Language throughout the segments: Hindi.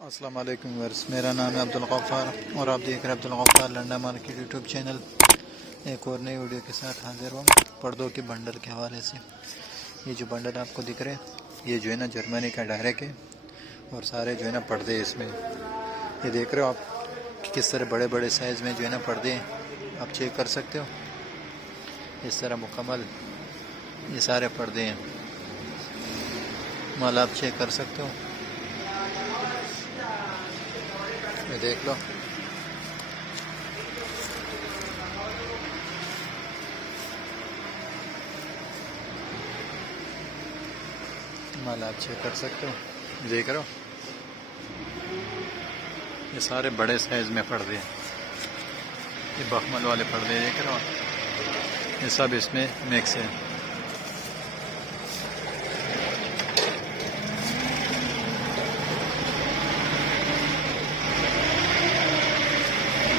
अस्सलाम वालेकुम वर्स, मेरा नाम है अब्दुल गफ्फार और आप देख रहे हैं Abdul Gaffar Landa market YouTube channel. एक और नई वीडियो के साथ हाजिर हूँ पर्दों के बंडल के हवाले से। ये जो बंडल आपको दिख रहे हैं ये जो है ना जर्मनी का डायरेक्ट है और सारे जो है ना पर्दे इसमें ये देख रहे हो आप किस तरह बड़े बड़े साइज़ में जो है ना पर्दे हैं। आप चेक कर सकते हो इस तरह मुकम्मल ये सारे पर्दे हैं। माल आप चेक कर सकते हो, ये देख लो। माल आप चेक कर सकते हो, देख रहे हो ये सारे बड़े साइज़ में पर्दे हैं। ये बखमल वाले पर्दे देख रहे हो आप, ये सब इसमें मिक्स है।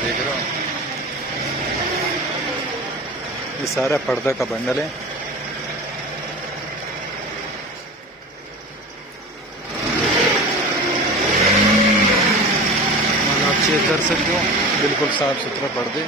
देख रहे हो ये सारा पर्दा का बंडल है। आप चेक कर सकते हो बिल्कुल साफ सुथरा पर्दे।